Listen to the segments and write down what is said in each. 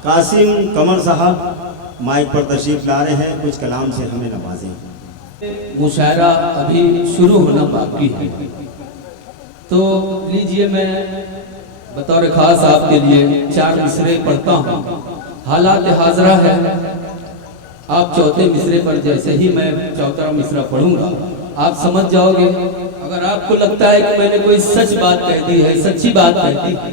कासिम कमर साहब माइक पर तशरीफ ला रहे हैं, कुछ कलाम से हमें नवाजें। मुशायरा अभी शुरू होना बाकी है, तो लीजिए मैं बतौर खास आपके लिए 4 मिसरे पढ़ता हूँ। हालात हाजरा है, आप चौथे मिसरे पर जैसे ही मैं चौथा मिसरा पढ़ूंगा आप समझ जाओगे। अगर आपको लगता है कि मैंने कोई सच बात कह दी है, सच्ची बात कह दी है,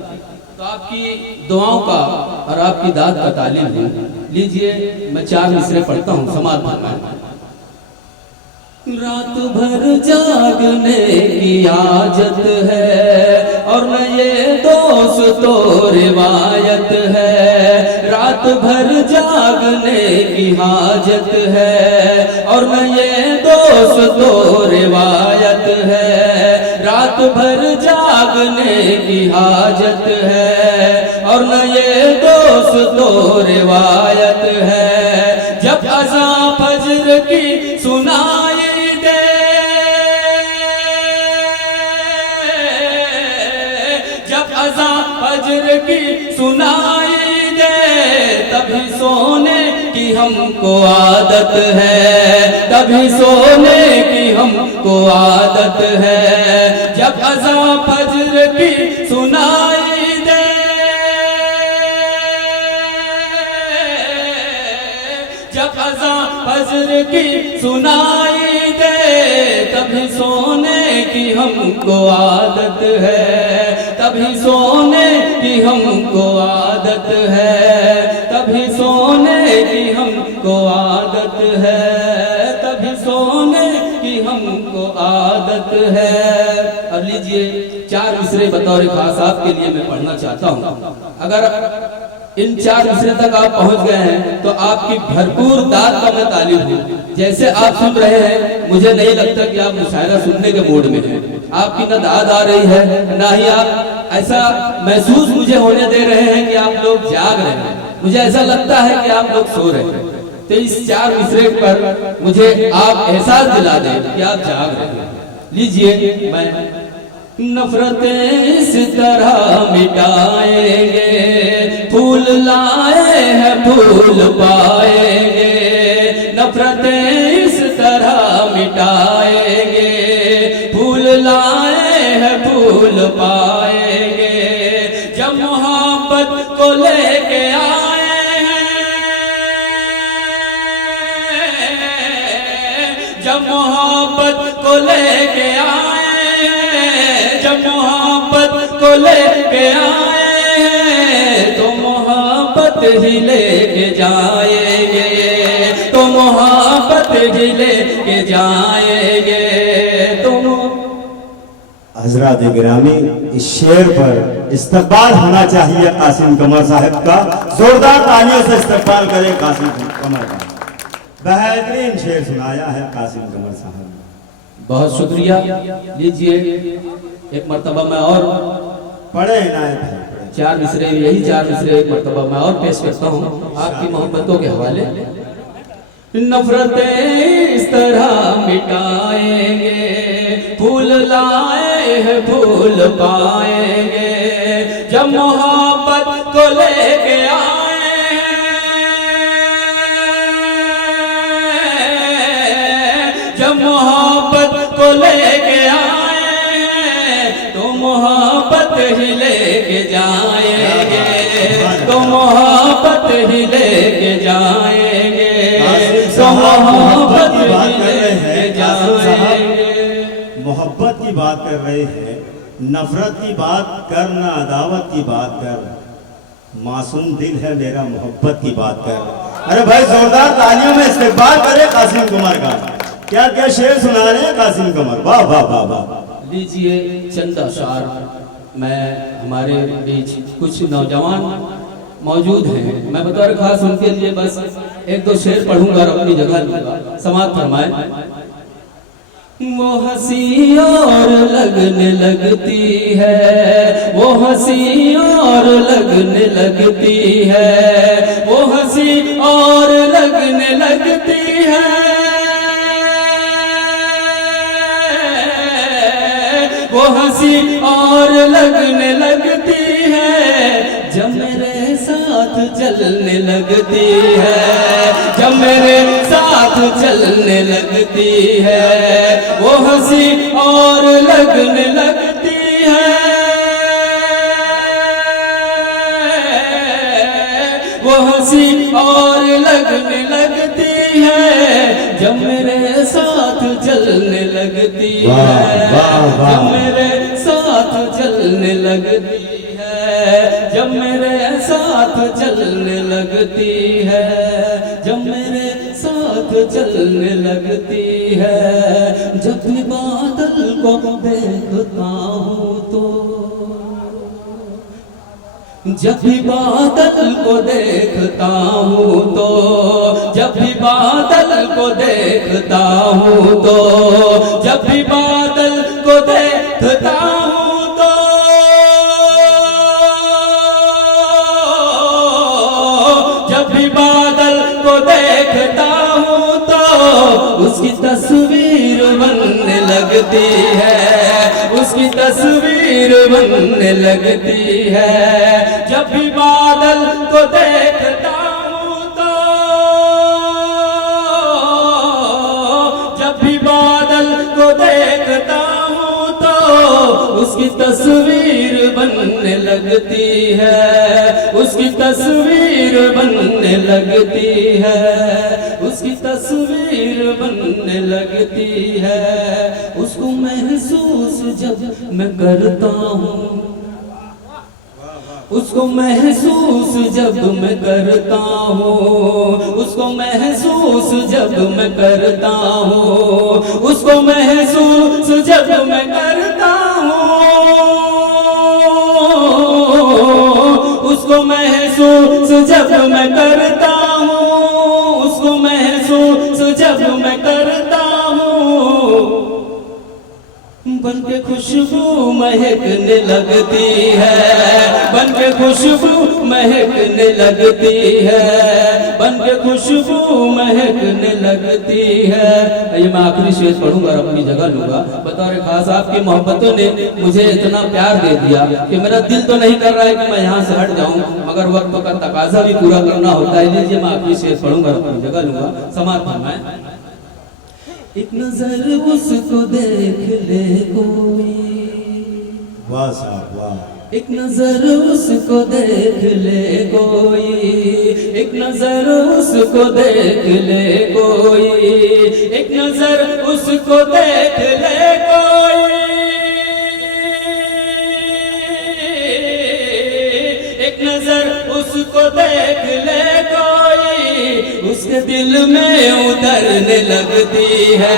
तो आपकी दुआओं का और आपकी दाद का तालीम है। लीजिए मैं 4 मिसरे पढ़ता हूँ, समाज फरमाएं। रात भर जागने की आजत है और न ये दोस्तों रिवायत है। रात भर जागने की हाजत है और न ये दोस्तों रिवायत है। रात भर जागने की हाजत है और न ये दोस्तों रिवायत है। जब अज़ां फज्र की सुनाई फज्र की सुनाई दे, तभी सोने की हमको आदत है, तभी सोने की हमको आदत है। जब अज़ां फज्र की सुनाई दे, जब अज़ां फज्र की सुनाई दे, तभी सोने की हमको आदत है, तभी सोने की हमको आदत है, तभी सोने की हमको आदत है, तभी सोने की हमको आदत है। अब लीजिए 4 मिसरे बतौर खास आपके लिए मैं पढ़ना चाहता हूँ। अगर इन 4 मिसरे तक आप पहुंच गए हैं तो आपकी भरपूर दाद का मैं तालीम हूँ। जैसे आप सुन रहे हैं, मुझे नहीं लगता कि आप मुशायरा सुनने के मूड में हैं। आपकी न दाद आ रही है, ना ही आप ऐसा महसूस मुझे होने दे रहे हैं कि आप लोग जाग रहे हैं। मुझे ऐसा लगता है कि आप लोग सो रहे हैं। तो इस 4 मिसरे पर मुझे आप एहसास दिला दें कि आप जाग रहे हैं। लीजिए मैं नफरतें इस तरह मिटाएंगे, फूल लाए हैं फूल पाएंगे। नफरतें इस तरह मिटाएंगे, फूल लाए हैं फूल पाएंगे। जब मोहब्बत को लेके आए हैं, जब मोहब्बत को लेके आए हैं, जब मोहब्बत को लेके आए हैं, तो मोहब्बत ही लेके जाएंगे, तो मोहब्बत ही लेके जाएंगे। हजरात गिरामी, इस शेर पर इस्तकबाल होना चाहिए कासिम कमर साहब का। जोरदार तालियों से इस्तकबाल करें कासिम कमर का। बेहतरीन शेर सुनाया है कासिम कमर साहब, बहुत शुक्रिया। लीजिए एक मर्तबा मैं और पढ़े इनायत है। 4 मिसरे, यही 4 मिसरे एक मर्तबा मैं और पेश करता हूँ आपकी मोहब्बतों के हवाले। नफरतें इस तरह मिटाएंगे, फूल लाए हैं फूल पाएंगे। जब मोहब्बत को लेके आए हैं, जब मोहब्बत को लेके आए हैं, तो मोहब्बत ही लेके जाएंगे, तो मोहब्बत ही लेके जाएंगे, तो मोहब्बत ही लेके जाएंगे। मोहब्बत की बात कर रहे हैं, नफरत की बात कर, ना अदावत की बात कर। मासूम दिल है मेरा, मोहब्बत की बात कर। अरे भाई जोरदार तालियों में इस्तेकबाल करे कासिम कमर का। क्या क्या शेर सुना रहे हैं कासिम कमर, वाह वाह वाह वाह। लीजिए चंद अशार। मैं हमारे बीच कुछ नौजवान मौजूद हैं, मैं बतौर खास उनके लिए बस 1-2 शेर पढ़ूंगा और अपनी जगह लूंगा। समाअत फरमाएं। वो हंसी और लगने लगती है, वो हंसी और लगने लगती है, वो हंसी और लगने लगती है, वो हंसी और लगने लगती है। जब मेरे साथ चलने लगती है, जब मेरे साथ चलने लगती है, वो हंसी और लगने लगती है, वो हंसी और लगने लगती है, जब मेरे साथ चलने लगती है, जब मेरे साथ चलने लगती है, जब मेरे साथ चलने लगती है, जब मेरे साथ चलने लगती है, जब भी बादल को देखता हूँ तो, जब भी बादल को देखता हूँ तो, जब भी बादल को देखता हूँ तो, जब भी बादल को देखता हूँ तो, जब भी बादल को देखता हूँ तो, उसकी तस्वीर बनने लगती है, उसकी तस्वीर बनने लगती है, जब भी बादल को देखता हूँ तो, जब भी बादल को देखता हूँ तो, उसकी तस्वीर बनने लगती है, उसकी तस्वीर बनने लगती है, उसकी तस्वीर बनने लगती है, उसको महसूस जब मैं करता हूँ, उसको महसूस जब मैं करता हूँ, उसको महसूस जब मैं करता हूँ, उसको महसूस जब मैं करता हूँ, उसको महसूस जब मैं करता हूँ, उसको महसूस जब मैं करता हूँ, बन के खुशबू महकने लगती है, बन के खुशबू महकने लगती है, बन के खुशबू महकने लगती है। ये मैं आखिरी शेर पढ़ूंगा और अपनी जगह लूंगा। बतौर खास आपकी मोहब्बतों ने मुझे इतना प्यार दे दिया कि मेरा दिल तो नहीं कर रहा है कि मैं यहाँ से हट जाऊं, मगर वक्त का तकाजा भी पूरा करना होता है। लीजिए मैं आखिरी शेर पढ़ूंगा और अपनी जगह लूंगा। समाप्त फरमाएं। एक नजर उसको देख ले कोई, वाह साहब वाह। एक नजर उसको देख ले कोई, एक नजर उसको देख ले कोई, एक नजर उसको देख ले कोई, एक नजर उसको देख ले कोई, उसके दिल में उतरने लगती है,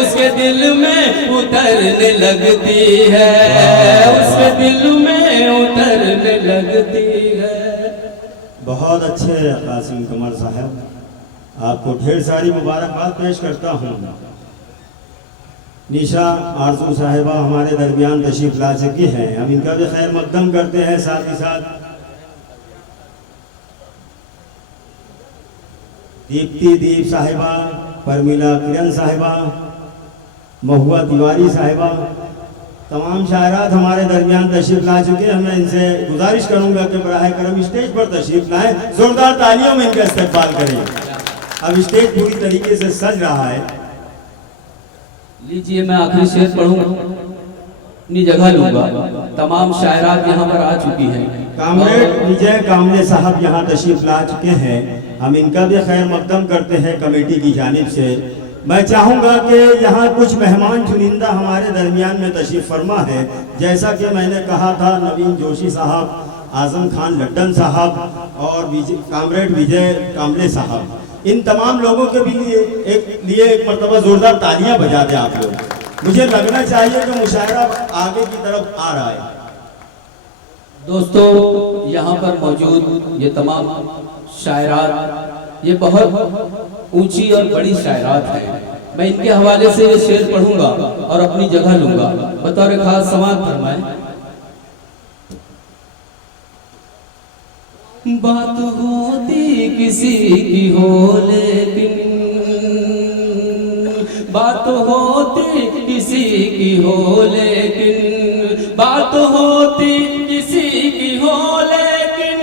उसके दिल में उतरने लगती है, उसके दिल में उतरने लगती है। बहुत अच्छे कासिम कमर साहब, आपको ढेर सारी मुबारकबाद पेश करता हूँ। निशा आरजू साहिबा हमारे दरमियान तशरीफ ला चुकी हैं, हम इनका भी खैर मकदम करते हैं। साथ ही साथ दीप्ति दीप साहिबा, परमिला किरण साहिबा, महुआ तिवारी साहिबा, तमाम शायरात हमारे दरमियान तशरीफ ला चुके हैं। मैं इनसे गुजारिश करूंगा कि बराह करम स्टेज पर तशरीफ लाएं, जोरदार तालियों में इनका इस्तकबाल करें। अब स्टेज पूरी तरीके से सज रहा है। लीजिए मैं आखिरी शेर पढ़ूंगा, अपनी जगह लूंगा। तमाम शायरात यहाँ पर आ चुकी हैं। कामरेड विजय कामले साहब यहाँ तशरीफ ला चुके हैं, हम इनका भी खैर मकदम करते हैं कमेटी की जानिब से। मैं चाहूँगा कि यहाँ कुछ मेहमान चुनिंदा हमारे दरमियान में तशरीफ फरमा है। जैसा कि मैंने कहा था, नवीन जोशी साहब, आजम खान लड्डन साहब और कामरेड विजय कामले साहब, इन तमाम लोगों के भी लिए एक मरतबा जोरदार तालियां बजा दें आप लोग। मुझे लगना चाहिए कि मुशायरा आगे की तरफ आ रहा है। दोस्तों यहाँ पर मौजूद ये तमाम शायरात, ये बहुत ऊंची और बड़ी शायरात हैं। मैं इनके हवाले से ये शेर पढ़ूंगा और अपनी जगह लूंगा। बतौर खास समाअत फरमाएं। बात होती किसी की हो लेकिन, बात होती किसी की हो लेकिन, बात होती किसी की हो लेकिन,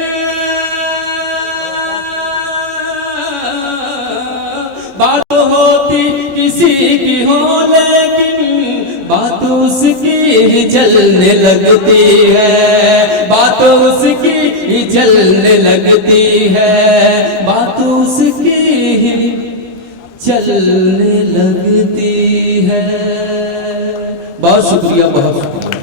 किसी की हो लेकिन बात उसकी ही चलने लगती है, बात उसकी ही चलने लगती है, बात उसकी ही चलने लगती है। बहुत शुक्रिया, बहुत शुक्रिया।